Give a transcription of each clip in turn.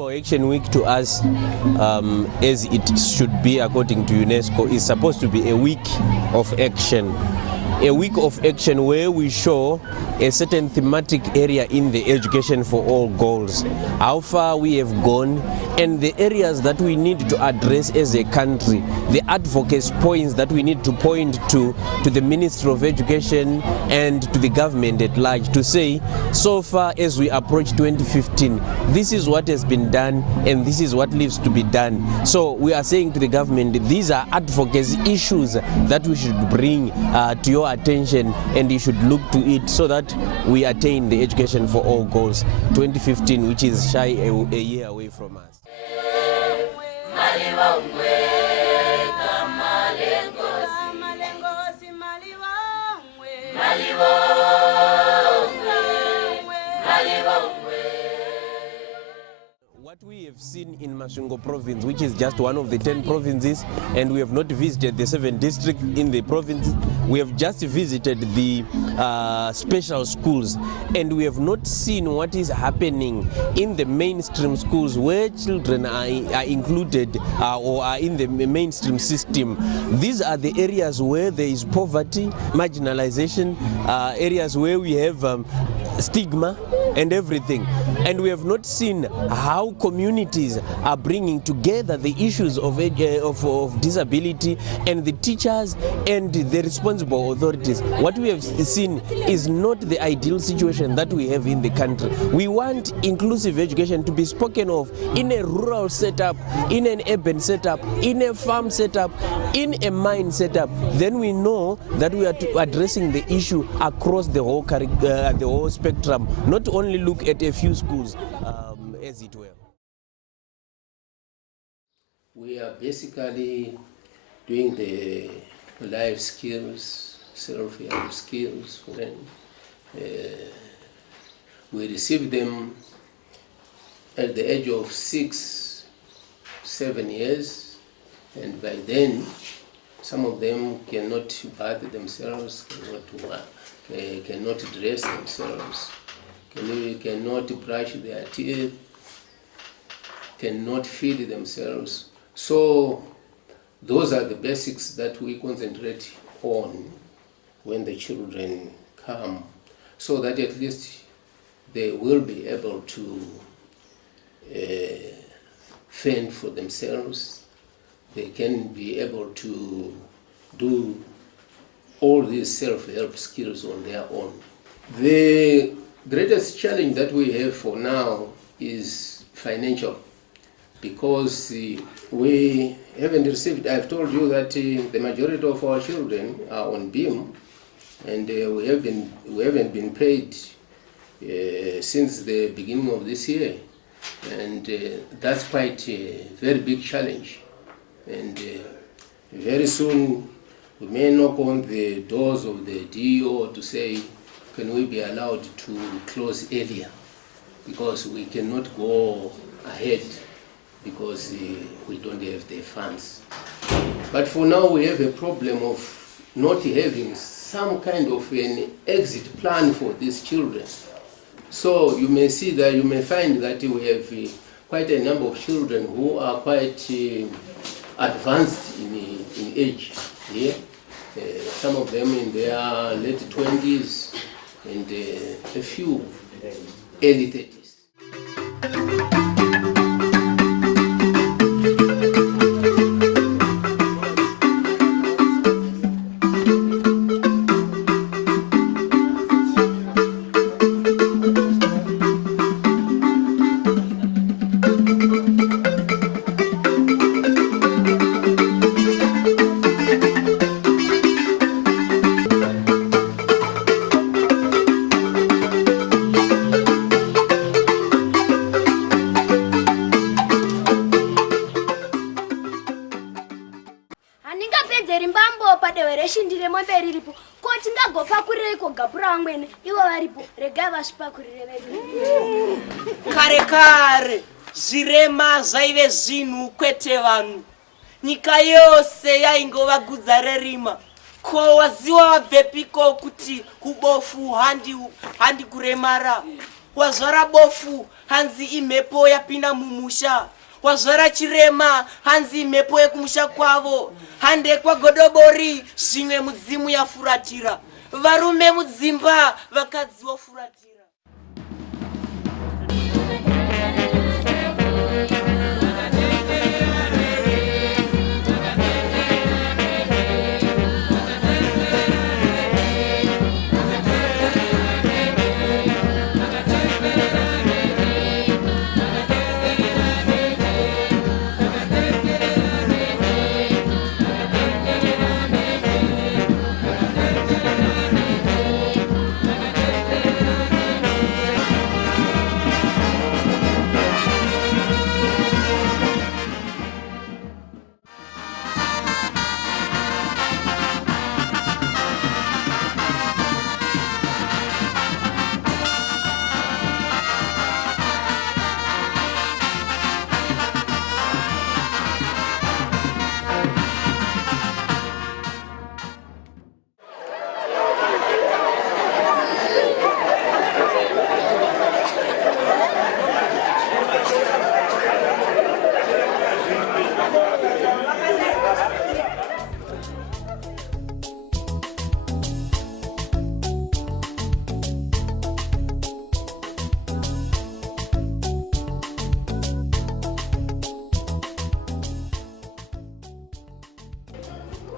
Global Action Week to us, as it should be according to UNESCO, is supposed to be a week of action. A week of action where we show a certain thematic area in the education for all goals, how far we have gone, and the areas that we need to address as a country, the advocacy points that we need to point to the Ministry of Education and to the government at large to say, so far as we approach 2015, this is what has been done and this is what needs to be done. So we are saying to the government, these are advocacy issues that we should bring to your attention, and you should look to it so that we attain the education for all goals 2015, which is shy a year away from us. What we have seen in Masvingo province, which is just one of the 10 provinces, and we have not visited the 7 districts in the province, we have just visited the special schools, and we have not seen what is happening in the mainstream schools where children are included or are in the mainstream system. These are the areas where there is poverty, marginalization, areas where we have stigma and everything, and we have not seen how communities are bringing together the issues of disability and the teachers and the responsible authorities. What we have seen is not the ideal situation that we have in the country. We want inclusive education to be spoken of in a rural setup, in an urban setup, in a farm setup, in a mine setup. Then we know that we are addressing the issue across the whole spectrum, not only look at a few schools, as it were. We are basically doing the life skills, self-help skills. When we receive them at the age of 6, 7 years, and by then some of them cannot bath themselves, cannot dress themselves, cannot brush their teeth, cannot feed themselves. So those are the basics that we concentrate on when the children come, so that at least they will be able to fend for themselves. They can be able to do all these self-help skills on their own. The greatest challenge that we have for now is financial, because we haven't received, I've told you that the majority of our children are on beam, and we haven't been paid since the beginning of this year, and that's quite a very big challenge. And very soon we may knock on the doors of the DO to say, can we be allowed to close earlier, because we cannot go ahead because we don't have the funds. But for now we have a problem of not having some kind of an exit plan for these children. So you may see that, you may find that we have quite a number of children who are quite advanced in age. Yeah? Some of them in their late 20s and a few early 30s. Kare zvirema zvaive zvinhu kwete vanhu, nyika yose yaingova gudza rerima. Ko waziwa wabvepiko kuti kubofu handi kuremara? wazvara bofu hanzi imhepo yapinda mumusha, wazvara chirema hanzi imhepo yekumusha kwavo, hande kwagodobori zvimwe mudzimu yafuratira, varume mudzimba vakadzi vofuratira.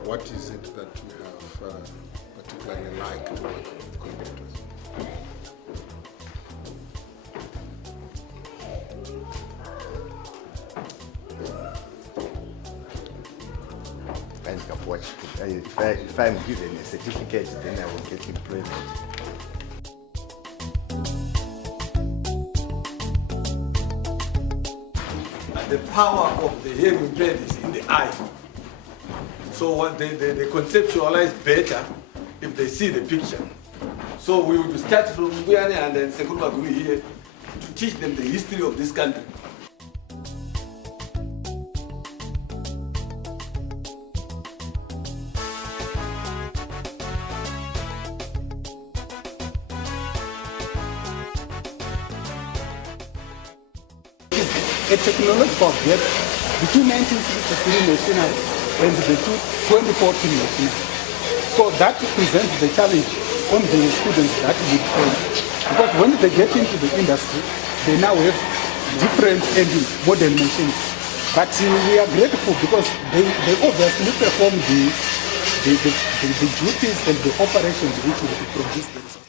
What is it that you have particularly liked working with computers? If I'm given a certificate, then I will get employment. The power of the hearing impaired is in the eye. So what they conceptualize better if they see the picture. So we will start from Guyana and then Sekulwa here to teach them the history of this country. A technological gap between 1963 machinery and the 2014 machinery. So that presents the challenge on the students that we train. Because when they get into the industry, they now have different and modern machines. But we are grateful because they obviously perform the duties and the operations which will produce the result.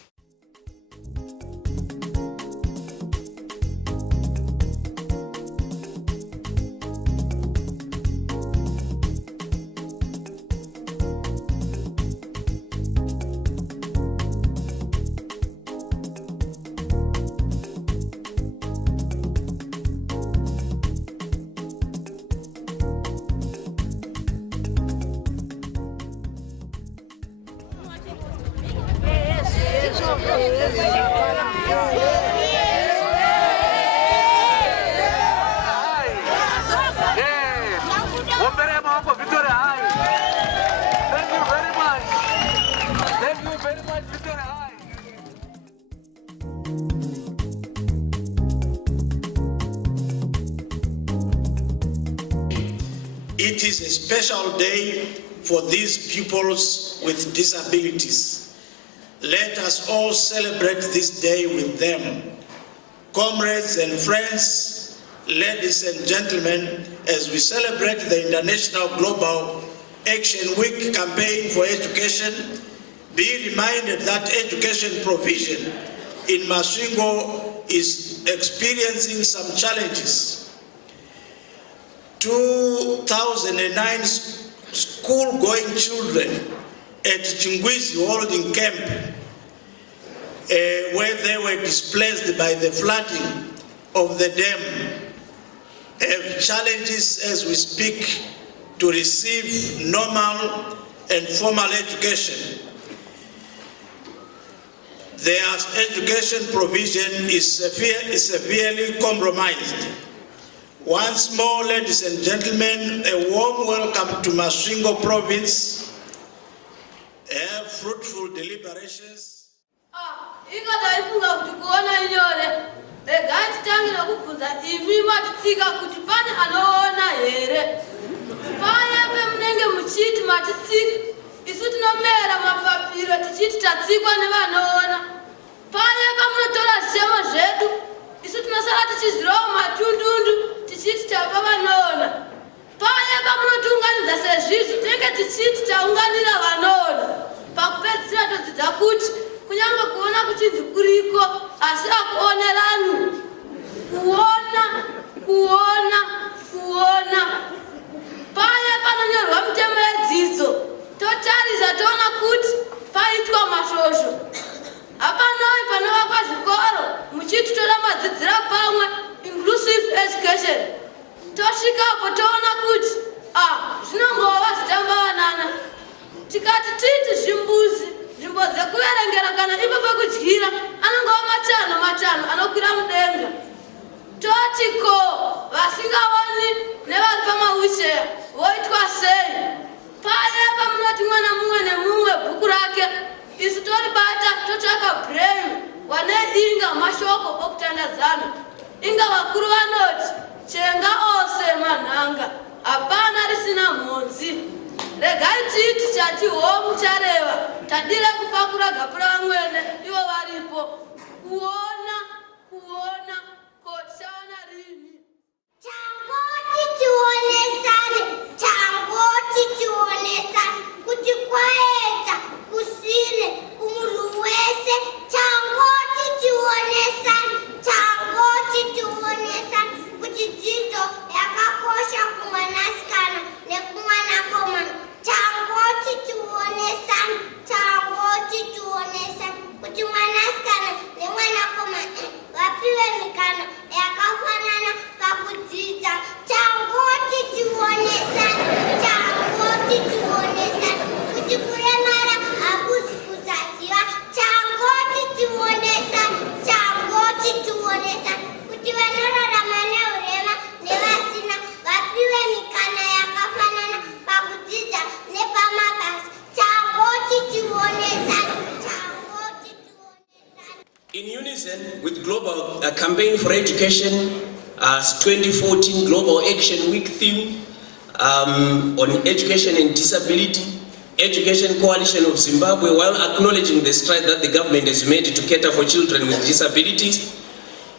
It is a special day for these pupils with disabilities. Let us all celebrate this day with them. Comrades and friends, ladies and gentlemen, as we celebrate the International Global Action Week campaign for education, be reminded that education provision in Masvingo is experiencing some challenges. 2009 school-going children at Chingwizi holding camp, where they were displaced by the flooding of the dam, have challenges as we speak to receive normal and formal education. Their education provision is severely compromised. Once more, ladies and gentlemen, a warm welcome to Masvingo province. Have fruitful deliberations. ingataifunga kuti kuona inyore regai titangira kubvunza imi matitsika kuti pane anoona here. Paya pemunenge muchiti matitsika isu tinomera mapapiro tichiti tatsikwa nevanoona. Paya pamunotora zvishemo zvedu isu tinosara tichizirawo matundundu tichiti tapa vanoona. Paya pamunotiunganidza sezvizvi tinenge tichiti taunganira vanoona. Pakupedzisira todzidza kuti kunyange kuona kuchinzi kuriko asi akuonerani. Kuona, kuona, kuona. Paya panonyorwa mitemo yedzidzo totarisa toona kuti paitwa mashosho. Hapanoi panovakwa zvikoro muchiti toda madzidzira pamwe, inclusive education. Tosvikapo toona kuti zvinongova zvitambavanana. Tikati titi zvimbuzi, nzvimbo dzekuverengera kana ipo pekudyira anongova matano anokwira mudenga. Totiko vasingaoni nevari pamawheelchair voitwa sei? Paya pamunoti mwana mumwe nemumwe bhuku rake isu toribata totsvaka braille wane inga mashoko okutandadzana. Inga vakuru vanoti chenga ose manhanga hapana risina mhodzi. Regai titi chati homu chareva tadire kupakura gapura vamwene ivo varipo. Kuona, kuona, kotichaona rini. Changoti tionesane, changoti tionesane, kuti kwaedza kusine kumunhu wese. Changoti tionesane, changoti tionesane, kuti dzidzo yakakosha kumwanasikana nekumwanakomana. Changoti tionesane, changoti tionesane, kuti mwanasikana nemwanakomana vapiwe mikana yakafanana pakudzidza. Changoti tionesane, changoti tionesane, kuti kuremara hakuzi kusaziva. Changoti tionesane, changoti tionesane, kuti vanorarama neurema nevasina vapiwe mikana yakafanana pakudzidza nepamabasa. Changoti tionesane, changoti tionesane. In unison with Global Campaign for Education, 2014 Global Action Week theme on education and disability, Education Coalition of Zimbabwe, while acknowledging the stride that the government has made to cater for children with disabilities,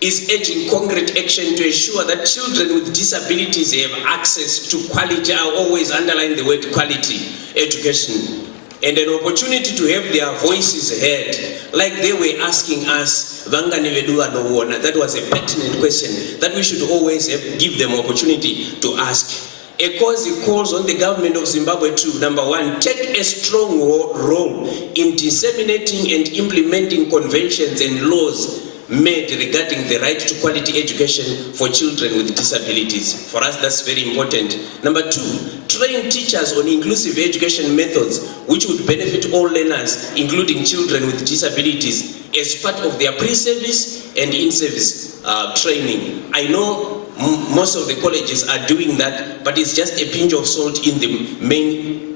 is urging concrete action to ensure that children with disabilities have access to quality. I always underline the word quality education, and an opportunity to have their voices heard, like they were asking us, that was a pertinent question that we should always give them opportunity to ask. ECOZI calls on the government of Zimbabwe to, number one, take a strong role in disseminating and implementing conventions and laws made regarding the right to quality education for children with disabilities. For us, that's very important. Number two, train teachers on inclusive education methods which would benefit all learners, including children with disabilities, as part of their pre-service and in-service training. I know most of the colleges are doing that, but it's just a pinch of salt in the main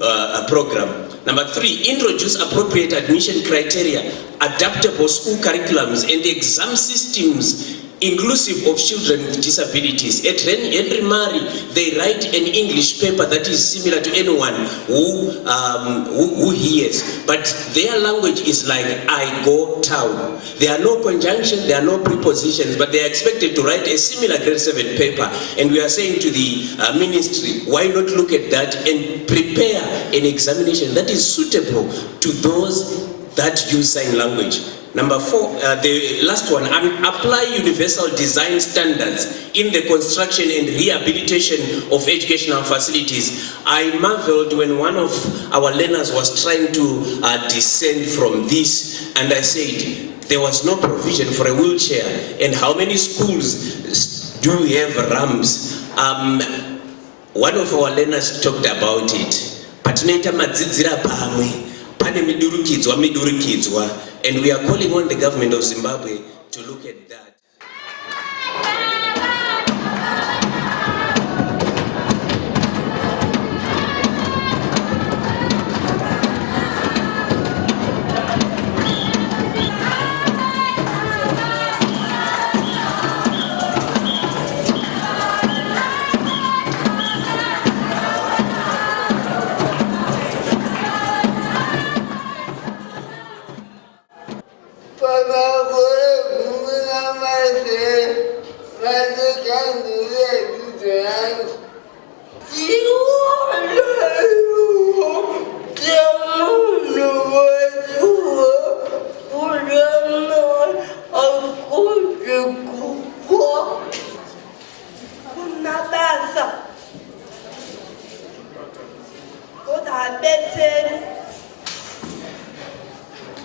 program. Number three, introduce appropriate admission criteria, adaptable school curriculums, and exam systems inclusive of children with disabilities. At Henry Murray, they write an English paper that is similar to anyone who hears, but their language is like I go town. There are no conjunctions, there are no prepositions, but they are expected to write a similar grade 7 paper. And we are saying to the ministry, why not look at that and prepare an examination that is suitable to those that use sign language. Number four, the last one, apply universal design standards in the construction and rehabilitation of educational facilities. I marveled when one of our learners was trying to descend from this, and I said, there was no provision for a wheelchair. And how many schools do have ramps? One of our learners talked about it. Patinaita madzidzira pamwe, pane midurikidzwa, and we are calling on the government of Zimbabwe to look at that.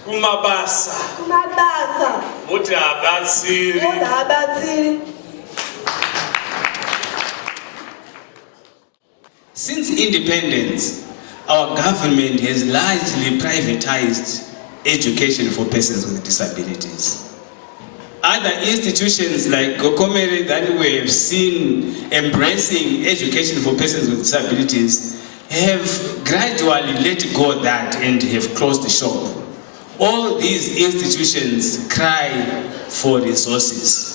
kumabasa muti habatsiri. Since independence, our government has largely privatized education for persons with disabilities. Other institutions like Gokomere that we have seen embracing education for persons with disabilities have gradually let go of that and have closed the shop. All these institutions cry for resources.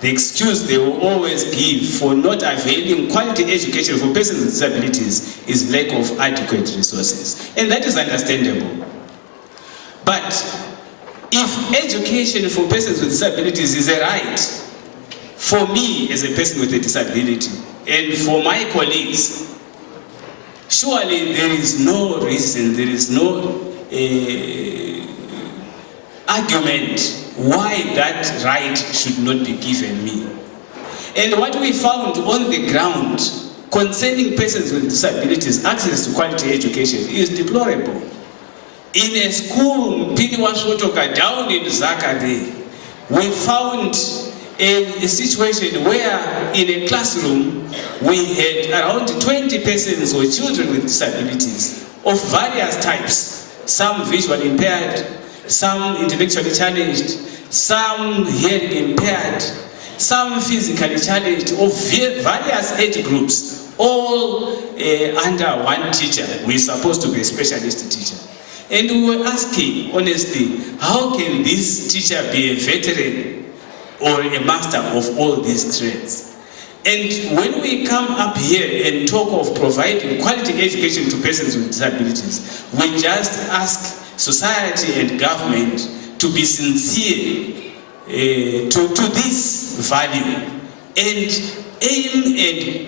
The excuse they will always give for not availing quality education for persons with disabilities is lack of adequate resources. And that is understandable. But if education for persons with disabilities is a right, for me as a person with a disability, and for my colleagues, surely there is no reason, there is no argument why that right should not be given me. And what we found on the ground concerning persons with disabilities, access to quality education is deplorable. In a school, Piniwashotoka down in Zaka there, we found a situation where in a classroom we had around 20 persons or children with disabilities of various types, some visually impaired, some intellectually challenged, some hearing impaired, some physically challenged, of various age groups, all under one teacher who is supposed to be a specialist teacher. And we were asking, honestly, how can this teacher be a veteran or a master of all these trades? And when we come up here and talk of providing quality education to persons with disabilities, we just ask society and government to be sincere to this value and aim and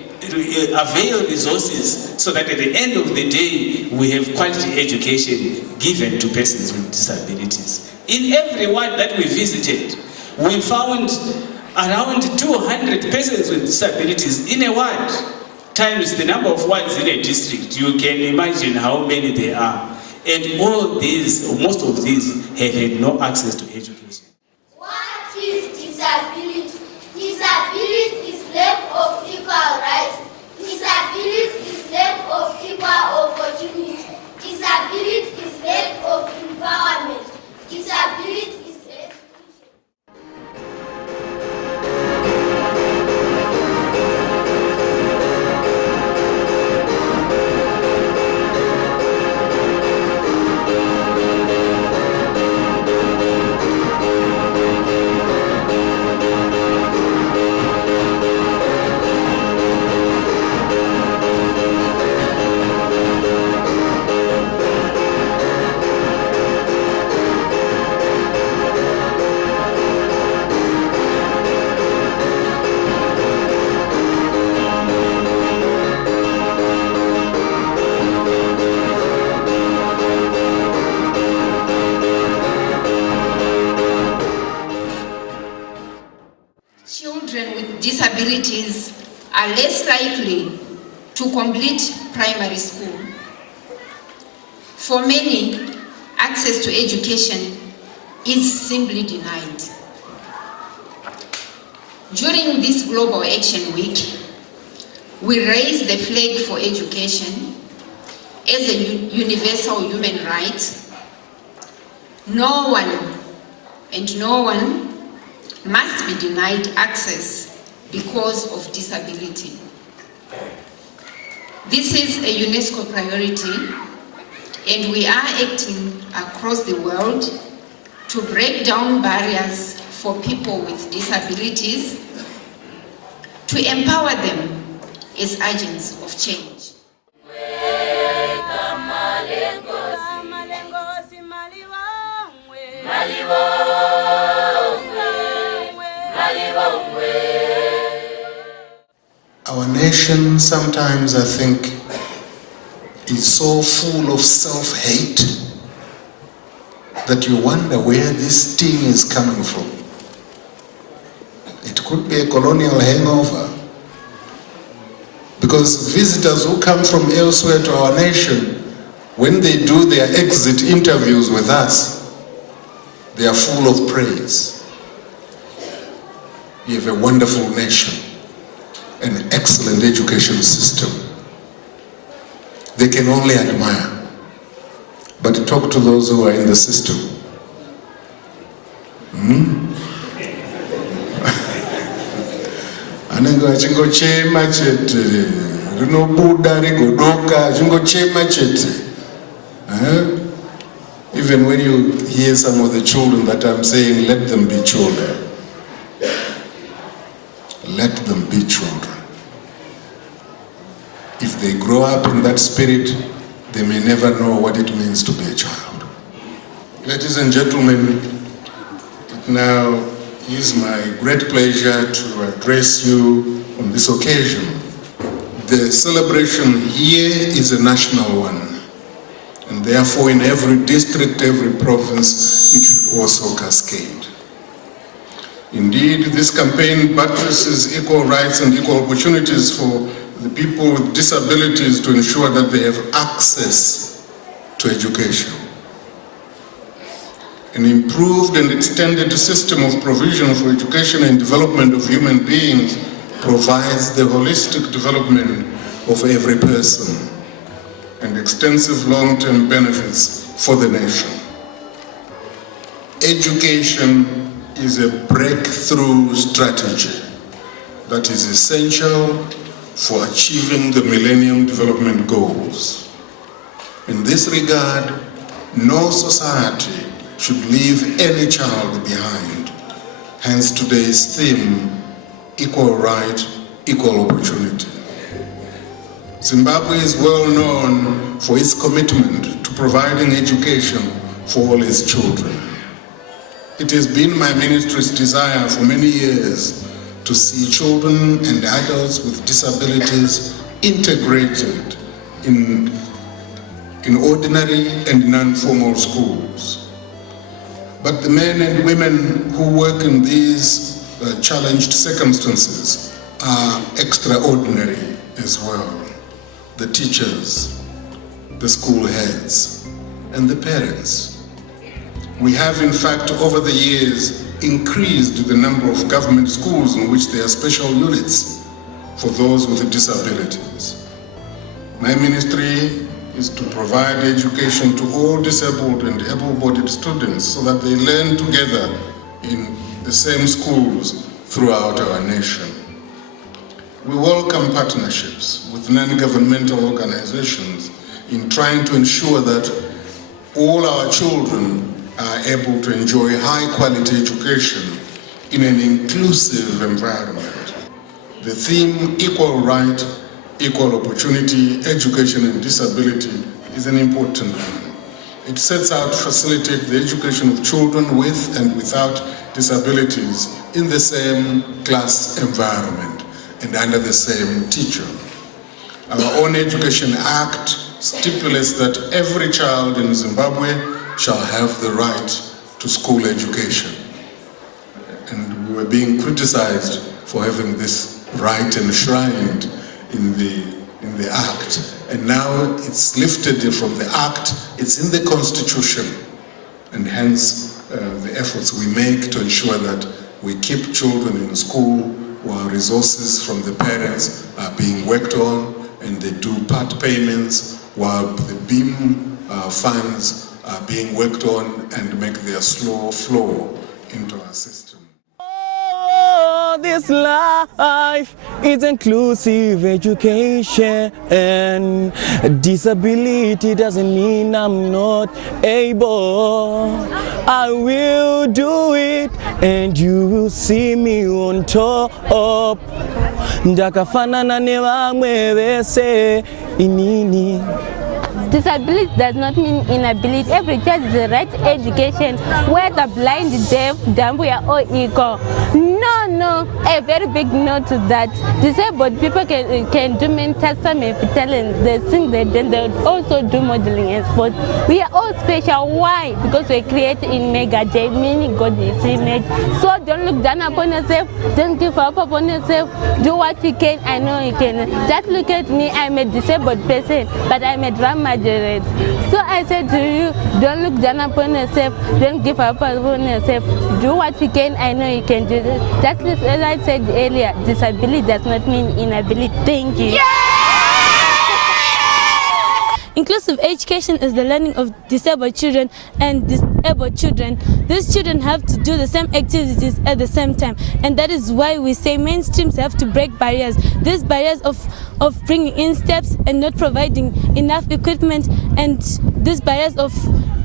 avail resources so that at the end of the day we have quality education given to persons with disabilities. In every ward that we visited, we found around 200 persons with disabilities in a ward. Times the number of wards in a district, you can imagine how many there are. And all these, or most of these, have had no access to education. What is disability? Disability is lack of equal rights. Disability is lack of equal opportunity. Disability is lack of empowerment. Disability is lack disabilities are less likely to complete primary school. For many, access to education is simply denied. During this Global Action Week, we raise the flag for education as a universal human right. No one must be denied access because of disability. This is a UNESCO priority, and we are acting across the world to break down barriers for people with disabilities, to empower them as agents of change. Our nation sometimes, I think, is so full of self-hate that you wonder where this sting is coming from. It could be a colonial hangover, because visitors who come from elsewhere to our nation, when they do their exit interviews with us, They are full of praise. You have a wonderful nation, an excellent education system. They can only admire. But talk to those who are in the system. Anenge achingochema chete, rinobuda rigodoka, achingochema chete. Even when you hear some of the children that I'm saying, let them be children. Let them be children. If they grow up in that spirit, they may never know what it means to be a child. Ladies and gentlemen, it now is my great pleasure to address you on this occasion. The celebration here is a national one, and therefore in every district, every province, it should also cascade. Indeed, this campaign buttresses equal rights and equal opportunities for the people with disabilities to ensure that they have access to education. An improved and extended system of provision for education and development of human beings provides the holistic development of every person and extensive long-term benefits for the nation. Education is a breakthrough strategy that is essential for achieving the Millennium Development Goals. In this regard, no society should leave any child behind. Hence today's theme, equal right, equal opportunity. Zimbabwe is well known for its commitment to providing education for all its children. It has been my ministry's desire for many years to see children and adults with disabilities integrated in ordinary and non-formal schools. But the men and women who work in these challenged circumstances are extraordinary as well. The teachers, the school heads, and the parents. We have, in fact, over the years, increased the number of government schools in which there are special units for those with disabilities. My ministry is to provide education to all disabled and able-bodied students so that they learn together in the same schools throughout our nation. We welcome partnerships with non-governmental organizations in trying to ensure that all our children are able to enjoy high-quality education in an inclusive environment. The theme, equal right, equal opportunity, education and disability is an important one. It sets out to facilitate the education of children with and without disabilities in the same class environment and under the same teacher. Our own Education Act stipulates that every child in Zimbabwe shall have the right to school education. And we were being criticized for having this right enshrined in the Act. And now it's lifted from the Act, it's in the Constitution. And hence the efforts we make to ensure that we keep children in school while resources from the parents are being worked on, and they do part payments while the BEAM funds are being worked on and make their slow flow into our system. Oh, this life is inclusive education, and disability doesn't mean I'm not able. I will do it and you will see me on top. Ndakafanana nevamwe vese inini. Disability does not mean inability. Every child has the right to education, whether blind, deaf, dumb, we are all equal. No So no, a very big no to that. Disabled people can do many tasks, some have talent, they sing, they also do modeling and sports. We are all special. Why? Because we're created in Mega J, meaning God is image. So don't look down upon yourself, don't give up upon yourself, do what you can. I know you can. Just look at me, I'm a disabled person, but I'm a drum majorate. So I said to you, don't look down upon yourself, don't give up upon yourself, do what you can. I know you can do this. Just as I said earlier, disability does not mean inability. Thank you. Inclusive education is the learning of disabled children and disabled children. These children have to do the same activities at the same time, and that is why we say mainstreams have to break barriers. These barriers of bringing in steps and not providing enough equipment, and these barriers of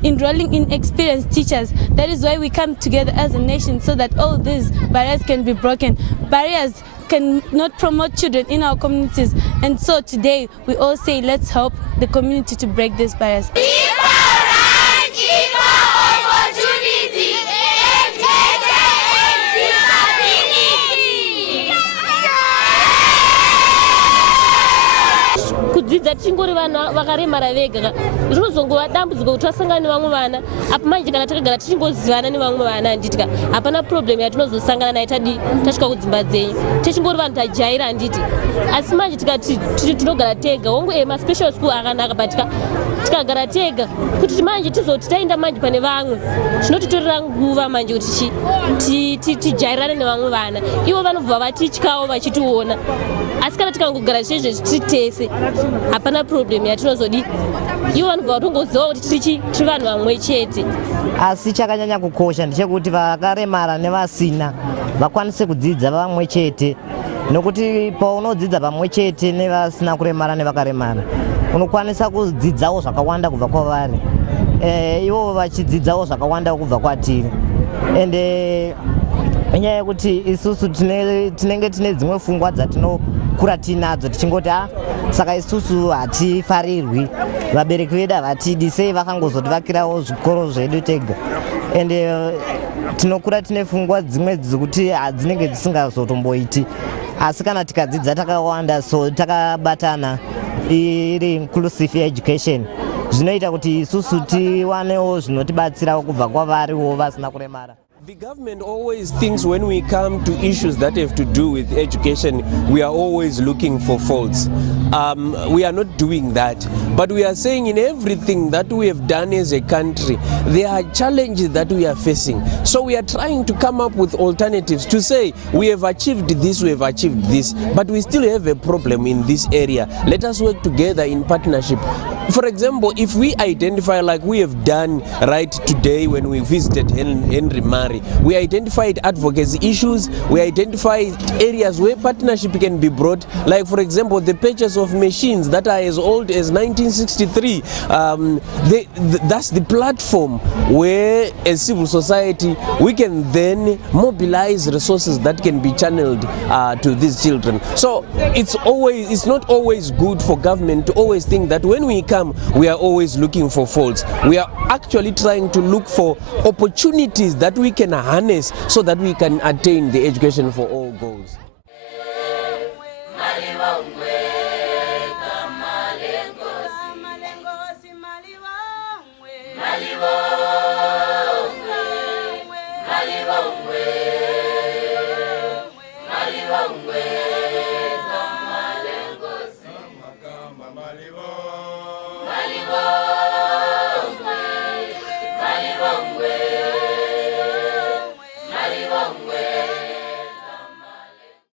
enrolling in experienced teachers. That is why we come together as a nation, so that all these barriers can be broken. Barriers cannot promote children in our communities, and so today we all say let's help the community to break these barriers. Equal rights, equal opportunity, education and disability. Kudzidza tichingori vana vakaremara vega zvinozongova dambudziko kuti vasangana nevamwe vana apa manje kana takagara tichingozivana nevamwe vana handitika hapana problem yatinozosangana nayo tasvika kudzimba dzenyu tichingori vanhu tajaira handiti asi manje tikati tinogara tega hongu maspecial school akanaka but tikagara tega kuti manje tizoti taenda manje pane vamwe zvinotitorera nguva manje kuti tijairane nevamwe vana ivo vanobva vatityawo vachitiona asi kana tikangogara zvezve tiri tese hapana problem yatinozodi ivo vanobva vatongoziva kuti tiri vanhu vamwe chete. Asi chakanyanya kukosha ndechekuti vakaremara nevasina vakwanise kudzidza vamwe chete, nokuti paunodzidza pamwe chete nevasina kuremara nevakaremara unokwanisa kudzidzawo zvakawanda kubva kwavari, ivo vachidzidzawo zvakawanda kubva kwatiri. Ende nyaya yekuti isusu tinenge tine dzimwe pfungwa dzatinokura tinadzo tichingoti saka isusu hatifarirwi, vabereki vedu havatidi, sei vakangozotivakirawo zvikoro zvedu tega. Ende tinokura tine pfungwa dzimwe dzekuti dzinenge dzisingazotomboiti, asi kana tikadzidza takawanda so takabatana iri inclusive education zvinoita kuti isusu tiwanewo zvinotibatsirawo kubva kwavariwo vasina kuremara. The government always thinks when we come to issues that have to do with education, we are always looking for faults. We are not doing that, but we are saying in everything that we have done as a country, there are challenges that we are facing. So we are trying to come up with alternatives to say we have achieved this, we have achieved this, but we still have a problem in this area. Let us work together in partnership. For example, if we identify, like we have done right today when we visited Henry Murray, we identified advocacy issues, we identified areas where partnership can be brought, like for example the purchase of machines that are as old as 1963. That's the platform where as civil society we can then mobilize resources that can be channeled to these children. So it's not always good for government to always think that when we come we are always looking for faults. We are actually trying to look for opportunities that we can harness so that we can attain the education for all goals.